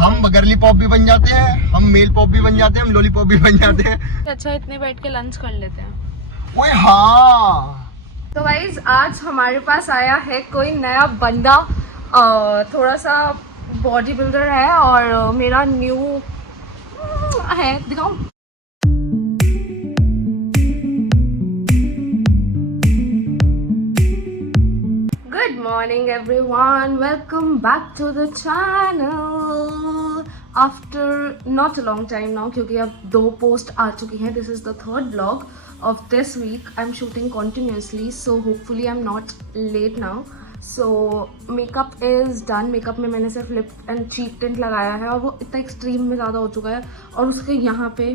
हम girly pop भी बन जाते हैं, हम मेल पॉप भी बन जाते हैं, हम लॉलीपॉप भी बन जाते हैं। अच्छा इतने बैठ के लंच कर लेते हैं। ओए हाँ, तो गाइज आज हमारे पास आया है कोई नया बंदा, थोड़ा सा बॉडी बिल्डर है और मेरा न्यू है, दिखाऊं? Good morning everyone, welcome back to the channel after not a long time now क्योंकि अब 2 पोस्ट आ चुकी हैं. This is the third vlog of this week. I'm shooting continuously so hopefully I'm not late now. So makeup is done. makeup में मैंने सिर्फ lip and cheek tint लगाया है और वो इतना एक्सट्रीम में ज़्यादा हो चुका है और उसके यहाँ पे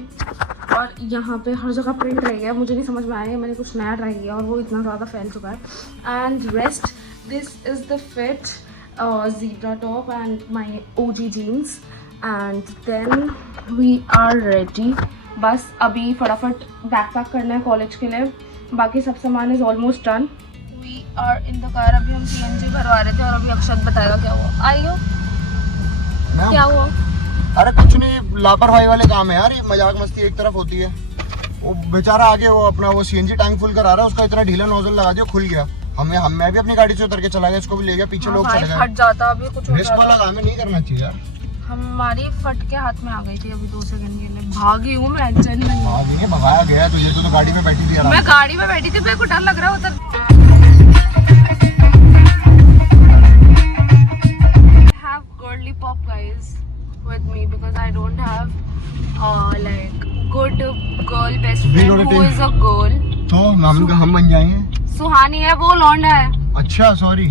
और यहाँ पे हर जगह प्रिंट रह गया. मुझे नहीं समझ में आया, मैंने कुछ नया ट्राई किया और वो इतना ज़्यादा फैल चुका है. And rest, this is the fit zebra top and my OG jeans and then we are ready. बस अभी फटाफट बैग पैक करना है कॉलेज के लिए, बाकी सब सामान is almost done. We are in the car. अभी हम CNG भरवा रहे थे और अभी अक्षत बताएगा क्या हुआ. आइयो क्या हुआ? अरे कुछ नहीं, लापरवाही वाले काम है यार. ये मजाक मस्ती एक तरफ होती है. वो बेचारा आगे वो अपना वो CNG टैंक फुल करा रहा है, उसका इतना ढीला नोजल लगा दिया, खुल गया. मैं भी अपनी गाड़ी से उतर के चला गया, इसको भी ले गया, पीछे लोग चले गए. फट जाता अभी कुछ हो रिस्क वाला काम है, नहीं करना चाहिए यार. हमारी फट के हाथ में आ गई थी अभी 2 सेकंड के लिए. भागी हूँ मैं, चल नहीं भगाया गया तुझे तो गाड़ी में बैठी थी. मैं गाड़ी में बैठी थी, मेरे को डर लग रहा है उधर. have girly pop guys with me because I don't have like good girl best friend who is a girl. तो हम बन जाएंगे. सुहानी है, वो लौंडा है. अच्छा सॉरी,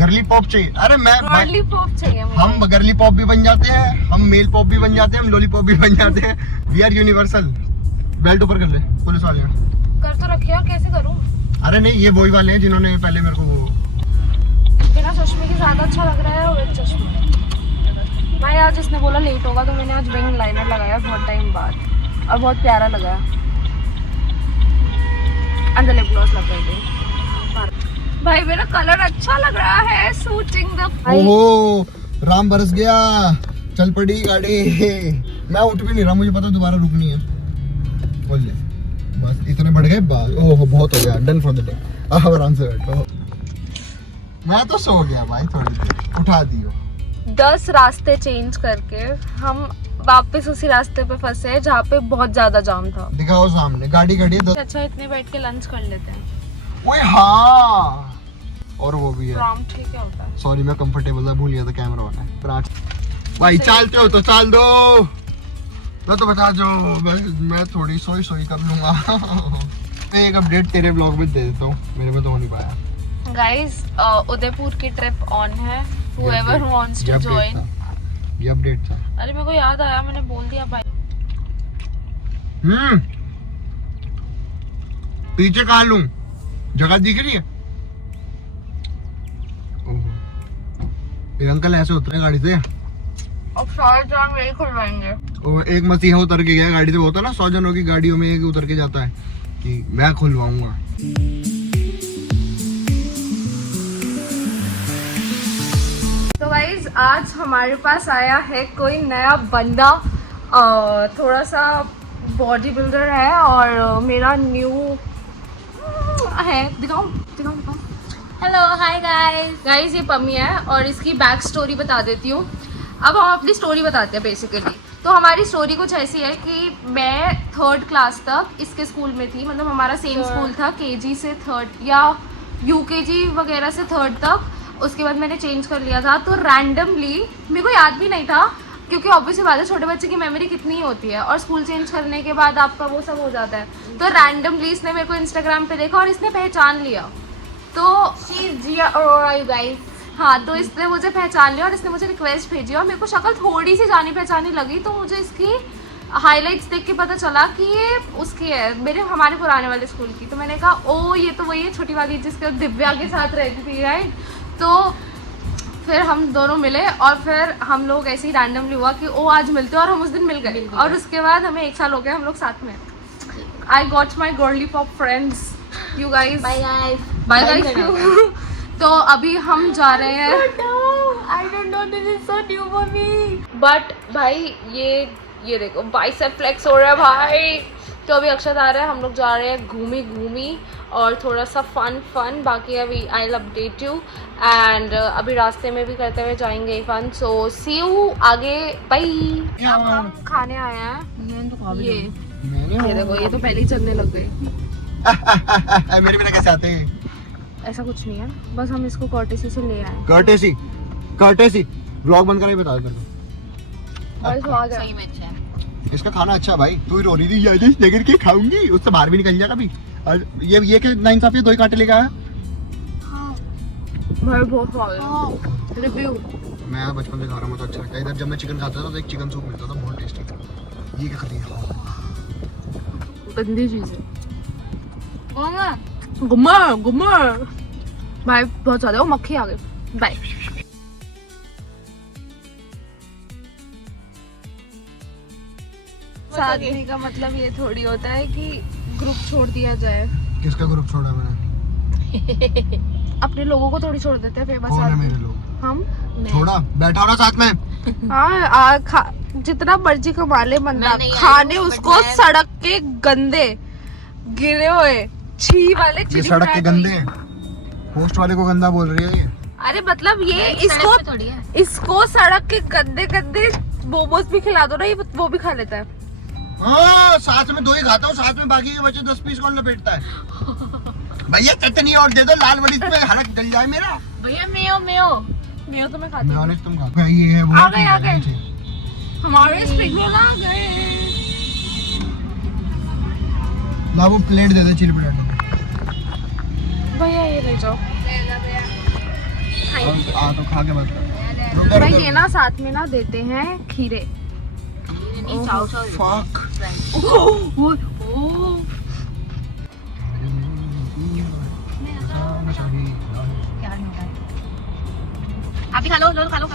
गर्ली पॉप चाहिए. अरे मैं गर्ली पॉप चाहिए मुझे. हम गर्ली पॉप भी बन जाते हैं, हम मेल पॉप भी बन जाते हैं, हम लॉलीपॉप भी बन जाते हैं. We are universal. बेल्ट ऊपर कर ले, पुलिस वाले कर तो रखिए और कैसे करूं? अरे नहीं, ये वही वाले हैं जिन्होंने पहले मेरे को बिना चश्मे के ज्यादा अच्छा लग रहा है विद चश्मे. भाई आज इसने बोला लेट होगा तो मैंने आज विंग लाइनर लगाया बहुत टाइम बाद और बहुत प्यारा लगा. अंदर लिप ग्लॉस लग गई थी. भाई मेरा कलर अच्छा लग रहा है, सूटिंग द. ओहो, राम बरस गया. चल पड़ी गाड़ी. मैं उठ भी नहीं रहा, मुझे पता दोबारा रुकनी है. बोल ले बस, इतने बढ़ गए बाल. ओहो बहुत हो गया, डन फॉर द डे. अब आराम से बैठो. मैं तो सो गया भाई, थोड़ी देर उठा दियो. 10 रास्ते चेंज करके हम वापस उसी रास्ते पे फंसे जहाँ पे बहुत ज्यादा जाम था. दिखाओ सामने गाड़ी खड़ी है. अच्छा इतने बैठ के लंच कर लेते हैं. ओए हाँ, और वो भी है. प्रॉम्प्ट ठीक है होता है. सॉरी मैं कंफर्टेबल था, भूल गया था कैमरा वाला है. भाई चालते हो तो चाल दो, मैं तो बता दो. मैं थोड़ी सोई कर लूंगा. मैं एक अपडेट तेरे ब्लॉग में दे देता हूँ, मेरे में तो हो नहीं पाया. गाइस उदयपुर की ट्रिप ऑन है. whoever wants to join. ये अपडेट था. अरे मेरे को याद आया, मैंने बोल दिया भाई. पीछे कहाँ लूं, जगह दिख रही है. ये अंकल ऐसे उतरे गाड़ी से. अब सारे जाम यही खुलवाएंगे. और एक मसीहा उतर के गया गाड़ी से. होता ना 100 जनों की गाड़ियों में एक उतर के जाता है कि मैं खुलवाऊंगा. तो गाइज आज हमारे पास आया है कोई नया बंदा, थोड़ा सा बॉडी बिल्डर है और मेरा न्यू है. दिखाऊं? हेलो हाय गाइज ये पम्मी है और इसकी बैक स्टोरी बता देती हूँ. अब हम अपनी स्टोरी बताते हैं बेसिकली. तो हमारी स्टोरी कुछ ऐसी है कि मैं 3rd क्लास तक इसके स्कूल में थी, मतलब हमारा सेम स्कूल था KG से 3rd या UKG वगैरह से 3rd तक. उसके बाद मैंने चेंज कर लिया था. तो रैंडमली मेरे को याद भी नहीं था क्योंकि ऑब्वियसली बात है, छोटे बच्चे की मेमोरी कितनी होती है और स्कूल चेंज करने के बाद आपका वो सब हो जाता है. तो रैंडमली इसने मेरे को इंस्टाग्राम पे देखा और इसने पहचान लिया. तो हाँ, तो इसने मुझे पहचान लिया और इसने मुझे रिक्वेस्ट भेजी और मेरे को शक्ल थोड़ी सी जानी पहचानी लगी. तो मुझे इसकी हाइलाइट्स देख के पता चला कि ये उसकी है, हमारे पुराने वाले स्कूल की. तो मैंने कहा ओ ये तो वही है छोटी वाली जिसके दिव्या के साथ रहती थी, राइट. तो फिर हम दोनों मिले और फिर हम लोग ऐसे ही रैंडमली हुआ कि ओ आज मिलते हैं और हम उस दिन मिल गए. और उसके बाद हमें 1 साल हो गया हम लोग साथ में. I got my girly pop friends. You guys bye guys. तो अभी हम जा रहे हैं. I don't know no, this is so new for me. But भाई ये देखो बाइसेप फ्लेक्स हो रहा है भाई। तो अभी अक्षत आ रहा है, हम लोग जा रहे हैं घूमी और थोड़ा सा फन। बाकी अभी I will update you and अभी रास्ते में भी करते हुए जाएंगे फन। सो सी यू आगे, बाय। अब हम खाने आए हैं। ये देखो, ये तो पहले ही चलने लग गए। मेरे बिना कैसे आते हैं? ऐसा कुछ नहीं है, बस हम इसको कर्टेसी से ले आए। कर्टेसी व्लॉग बंद करके बता दो। बस आ गया। सही में अच्छा है। इसका खाना अच्छा है भाई। तू ही रो रही थी यार लेकर के खाऊंगी, उससे बाहर भी निकल जा कभी। और ये के नाइंसाफी 2 ही कांटे लेके आया। भाई बहुत स्वाद है। रिव्यू मैं बचपन से खा रहा हूं, मुझे अच्छा लगता है। इधर जब मैं चिकन खाता था तो एक चिकन सूप मिलता था, बहुत टेस्टी। ये क्या खाती है? गंदी चीज है। गुम्मा भाई बहुत ज्यादा। वो मक्खी आ गई। बाय। साधने का मतलब ये थोड़ी होता है कि ग्रुप छोड़ दिया जाए। किसका ग्रुप छोड़ा मैंने? अपने लोगों को थोड़ी छोड़ देते हैं फेमस कौन है आदमी। मेरे लोग? हम छोड़ा, बैठा हो ना साथ में। हाँ, जितना मर्जी कमा ले बंदा, मैं नहीं आई खाने हूँ, उसको but मैं- सड़क के गंदे गिरे हुए छी वाले ये चिली सड़क के फ्राई गंदे हुई। पोस्ट वाले को गंदा बोल रही है ये। अरे मतलब ये सड़क इसको पे थोड़ी है। इसको सड़क के गंदे मोमोज भी खिला दो ना, ये वो भी खा लेता है। हाँ, साथ में 2 ही खाता हूँ, साथ में बाकी के बच्चे 10 पीस कौन लपेटता है? भैया चटनी और दे दो, लाल मरीच पे हड़क जल जाए मेरा। भैया मेयो तो मैं खाती हूँ। मेयोनेज़ तुम खाओ। ये है वो आ गए, ठीक आ है, गए। नीचे। हमारे स्प्रिंग रोल आ गए। ला वो प्लेट दे दे चिली पटेटो। भैया ये ले जाओ। आ तो खा के बात कर। भाई ये ना साथ में ना देते हैं खीरे। नहीं चाव फक। आप भी खा लो, खा लो।